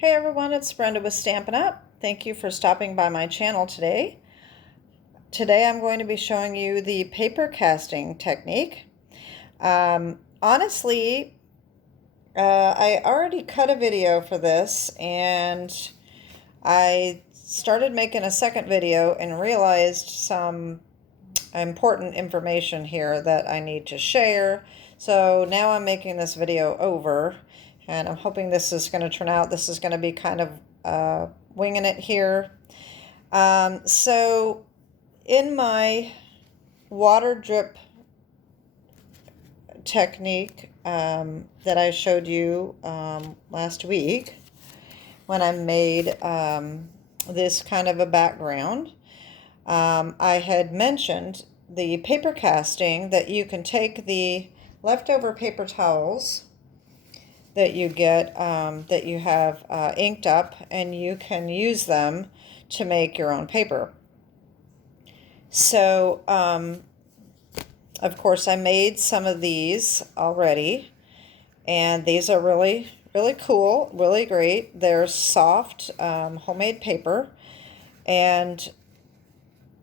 Hey everyone, it's Brenda with Stampin' Up. Thank you for stopping by my channel today. Today I'm going to be showing you the paper casting technique. Honestly, I already cut a video for this and I started making a second video and realized some important information here that I need to share. So now I'm making this video over and I'm hoping this is going to turn out. This is going to be kind of winging it here. So in my water drip technique that I showed you last week when I made this kind of a background, I had mentioned the paper casting, that you can take the leftover paper towels that you get, that you have inked up, and you can use them to make your own paper. So, of course, I made some of these already, and these are really, really cool, really great. They're soft, homemade paper, and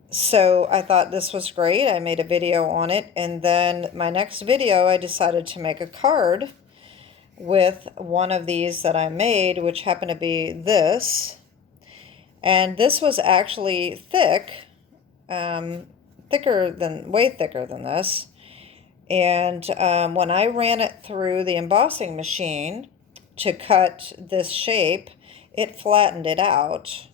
so I thought this was great. I made a video on it, and then my next video I decided to make a card with one of these that I made, which happened to be this. And this was actually thick, way thicker than this. And when I ran it through the embossing machine to cut this shape, it flattened it out.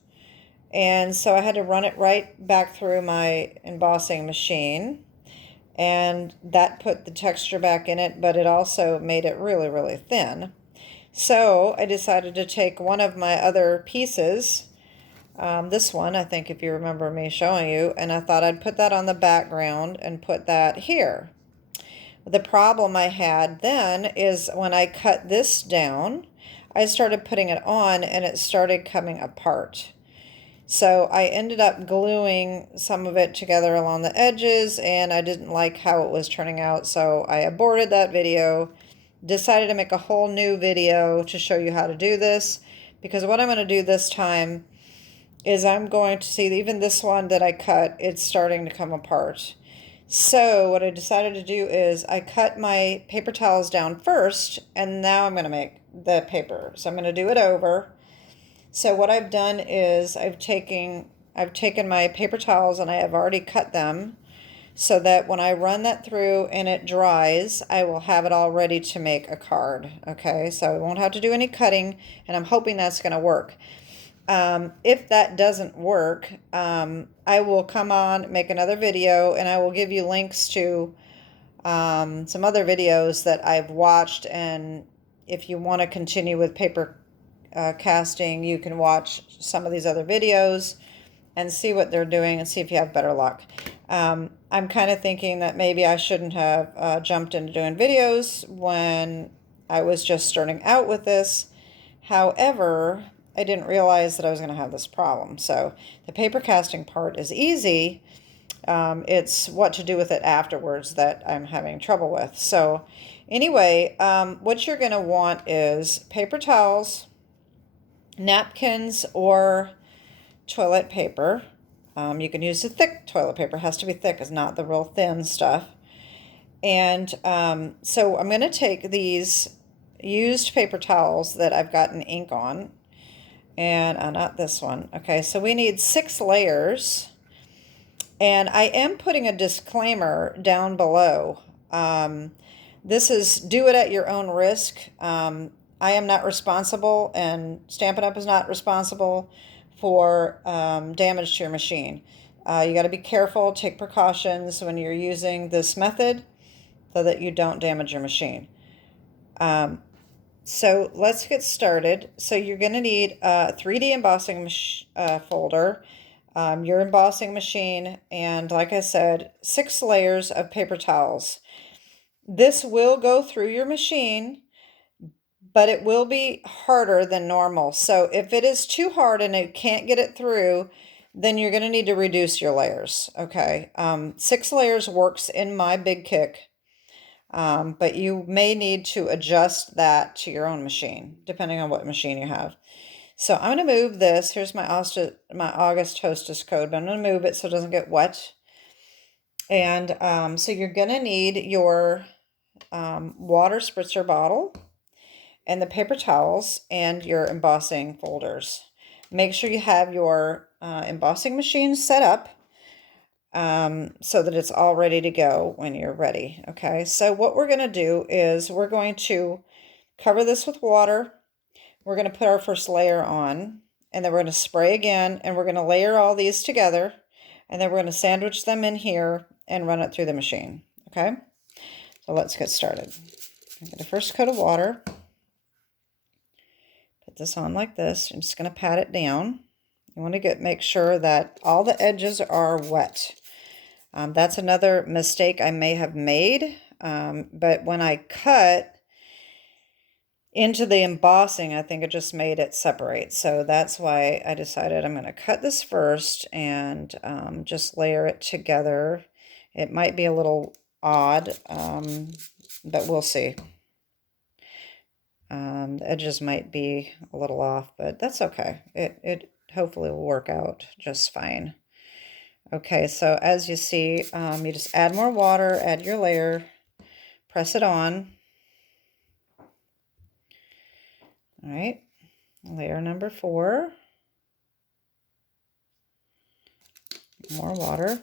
And so I had to run it right back through my embossing machine, and that put the texture back in it, but it also made it really, really thin. So I decided to take one of my other pieces, this one, I think, if you remember me showing you, and I thought I'd put that on the background and put that here. The problem I had then is when I cut this down, I started putting it on and it started coming apart. So I ended up gluing some of it together along the edges, and I didn't like how it was turning out, so I aborted that video, decided to make a whole new video to show you how to do this, because what I'm going to do this time is I'm going to see, even this one that I cut, it's starting to come apart. So what I decided to do is I cut my paper towels down first, and now I'm going to make the paper. So I'm going to do it over. So what I've done is I've taken my paper towels and I have already cut them so that when I run that through and it dries, I will have it all ready to make a card. Okay, so I won't have to do any cutting, and I'm hoping that's going to work. If that doesn't work, I will come on, make another video, and I will give you links to some other videos that I've watched, and if you want to continue with paper casting, you can watch some of these other videos and see what they're doing and see if you have better luck. I'm kind of thinking that maybe I shouldn't have jumped into doing videos when I was just starting out with this. However, I didn't realize that I was going to have this problem. So the paper casting part is easy. It's what to do with it afterwards that I'm having trouble with. So anyway, what you're going to want is paper towels, napkins, or toilet paper. You can use the thick toilet paper. It has to be thick. It's not the real thin stuff. And so I'm going to take these used paper towels that I've gotten ink on, and not this one. Okay, so we need 6 layers. And I am putting a disclaimer down below. This is do it at your own risk. I am not responsible, and Stampin' Up is not responsible for damage to your machine. You got to be careful, take precautions when you're using this method so that you don't damage your machine. So let's get started. So you're going to need a 3D embossing folder, your embossing machine, and like I said, 6 layers of paper towels. This will go through your machine, but it will be harder than normal. So if it is too hard and it can't get it through, then you're going to need to reduce your layers. Okay, 6 layers works in my big kick, but you may need to adjust that to your own machine, depending on what machine you have. So I'm going to move this. Here's my August Hostess code, but I'm going to move it so it doesn't get wet. And so you're going to need your water spritzer bottle and the paper towels and your embossing folders. Make sure you have your embossing machine set up so that it's all ready to go when you're ready. Okay, so what we're going to do is we're going to cover this with water. We're going to put our first layer on, and then we're going to spray again, and we're going to layer all these together, and then we're going to sandwich them in here and run it through the machine. Okay, so let's get started. Get the first coat of water. Put this on like this. I'm just going to pat it down. You want to make sure that all the edges are wet. That's another mistake I may have made, but when I cut into the embossing, I think it just made it separate. So that's why I decided I'm going to cut this first and just layer it together. It might be a little odd, but we'll see. The edges might be a little off, but that's okay. It hopefully will work out just fine. Okay, so as you see, you just add more water, add your layer, press it on. All right, layer number 4. More water.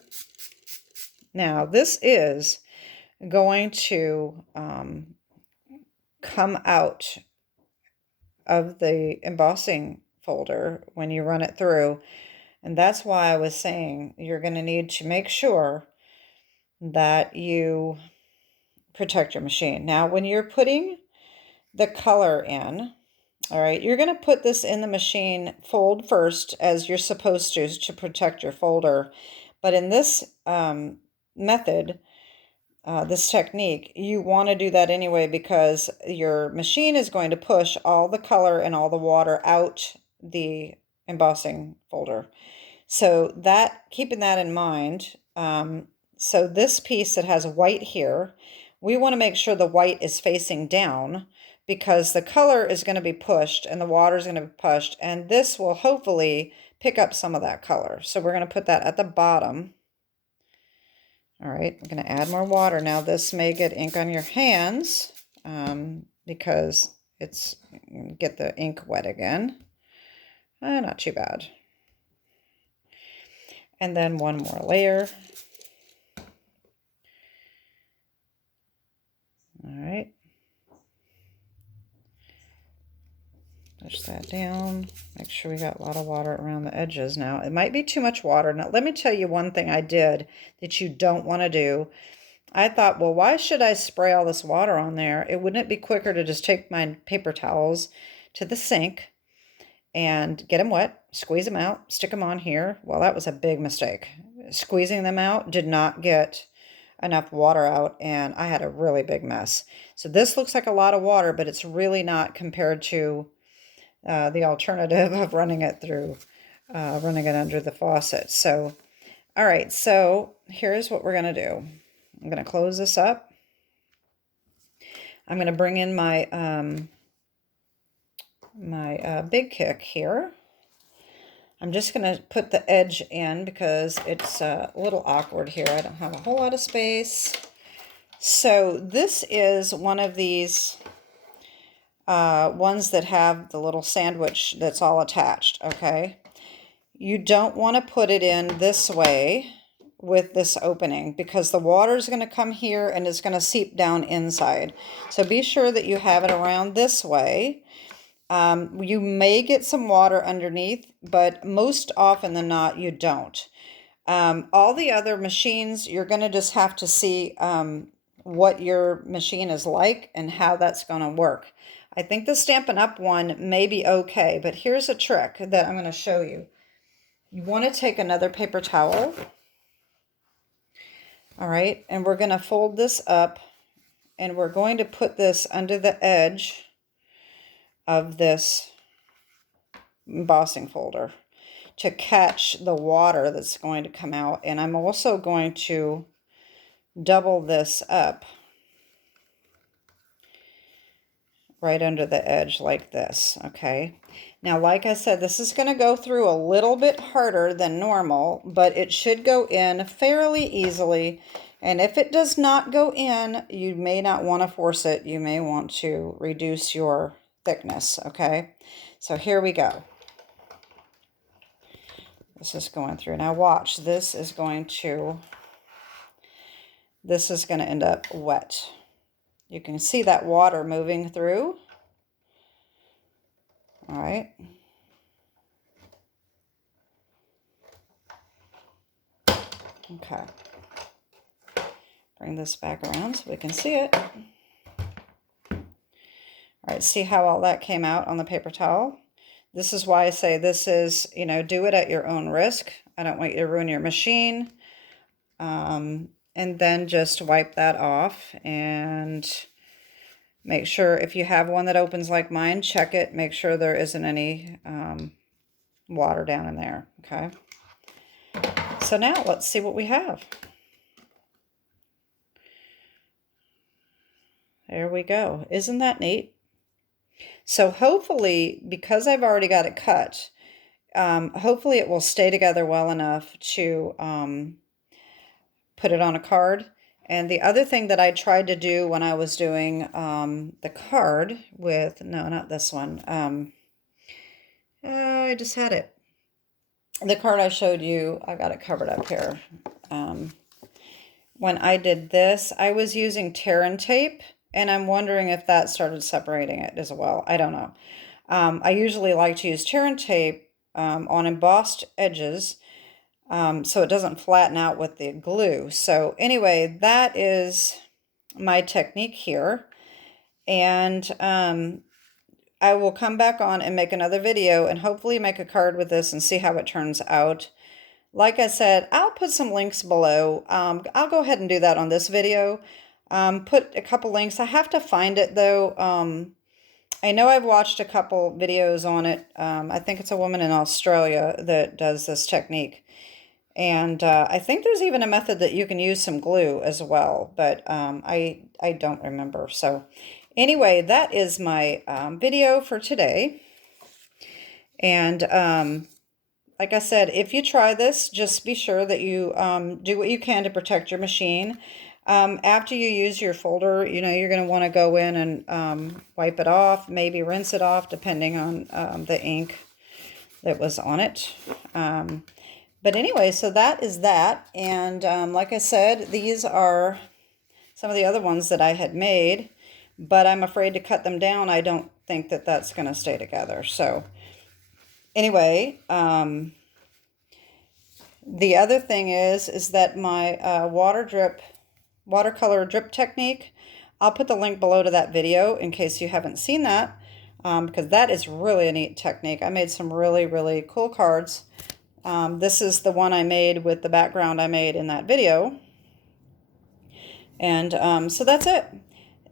Now, this is going to come out of the embossing folder when you run it through. And that's why I was saying you're going to need to make sure that you protect your machine. Now, when you're putting the color in, all right, you're going to put this in the machine fold first, as you're supposed to protect your folder. But in this method, this technique, you want to do that anyway because your machine is going to push all the color and all the water out the embossing folder. So keeping that in mind, so this piece that has white here, we want to make sure the white is facing down because the color is going to be pushed and the water is going to be pushed, and this will hopefully pick up some of that color. So we're going to put that at the bottom. All right, I'm going to add more water. Now this may get ink on your hands because get the ink wet again. Not too bad. And then one more layer. All right. Push that down. Make sure we got a lot of water around the edges now. It might be too much water. Now, let me tell you one thing I did that you don't want to do. I thought, well, why should I spray all this water on there? Wouldn't it be quicker to just take my paper towels to the sink and get them wet, squeeze them out, stick them on here? Well, that was a big mistake. Squeezing them out did not get enough water out, and I had a really big mess. So this looks like a lot of water, but it's really not compared to the alternative of running it under the faucet. So, all right, so here's what we're going to do. I'm going to close this up. I'm going to bring in my big kick here. I'm just going to put the edge in because it's a little awkward here. I don't have a whole lot of space. So this is one of these ones that have the little sandwich that's all attached, okay? You don't want to put it in this way with this opening because the water is going to come here and it's going to seep down inside. So be sure that you have it around this way. You may get some water underneath, but most often than not, you don't. All the other machines, you're going to just have to see what your machine is like and how that's going to work. I think the Stampin' Up one may be okay, but here's a trick that I'm going to show you. You want to take another paper towel, all right, and we're going to fold this up, and we're going to put this under the edge of this embossing folder to catch the water that's going to come out. And I'm also going to double this up. right under the edge like this, okay? Now, like I said, this is going to go through a little bit harder than normal, but it should go in fairly easily. And if it does not go in, you may not want to force it. You may want to reduce your thickness, okay? So here we go. This is going through. Now watch, this is going to end up wet. You can see that water moving through. All right. Okay. Bring this back around so we can see it. All right, see how all that came out on the paper towel? This is why I say this is, you know, do it at your own risk. I don't want you to ruin your machine. And then just wipe that off and make sure if you have one that opens like mine, check it. Make sure there isn't any water down in there, okay? So now let's see what we have. There we go. Isn't that neat? So hopefully, because I've already got it cut, hopefully it will stay together well enough to put it on a card. And the other thing that I tried to do when I was doing the card with, no, not this one. I just had it. The card I showed you, I got it covered up here. When I did this, I was using tear and tape, and I'm wondering if that started separating it as well. I don't know. I usually like to use tear and tape on embossed edges so it doesn't flatten out with the glue. So anyway, that is my technique here. And I will come back on and make another video and hopefully make a card with this and see how it turns out. Like I said, I'll put some links below. I'll go ahead and do that on this video. Put a couple links. I have to find it though. I know I've watched a couple videos on it. I think it's a woman in Australia that does this technique. And I think there's even a method that you can use some glue as well, but I don't remember. So anyway, that is my video for today. And like I said, if you try this, just be sure that you do what you can to protect your machine. After you use your folder, you know, you're going to want to go in and wipe it off, maybe rinse it off, depending on the ink that was on it. But anyway, so that is that. And like I said, these are some of the other ones that I had made, but I'm afraid to cut them down. I don't think that that's going to stay together. So anyway, the other thing is that my watercolor drip technique, I'll put the link below to that video in case you haven't seen that, because that is really a neat technique. I made some really, really cool cards. This is the one I made with the background I made in that video. And so that's it.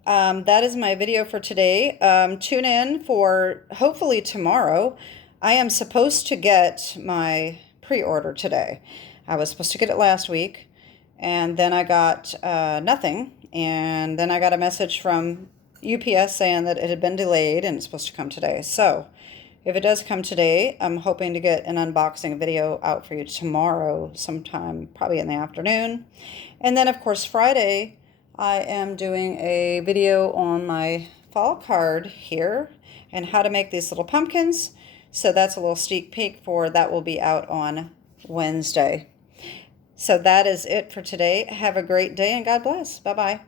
That is my video for today. Tune in for hopefully tomorrow. I am supposed to get my pre-order today. I was supposed to get it last week, and then I got nothing. And then I got a message from UPS saying that it had been delayed and it's supposed to come today. So if it does come today, I'm hoping to get an unboxing video out for you tomorrow sometime, probably in the afternoon. And then, of course, Friday, I am doing a video on my fall card here and how to make these little pumpkins. So that's a little sneak peek for that will be out on Wednesday. So that is it for today. Have a great day and God bless. Bye-bye.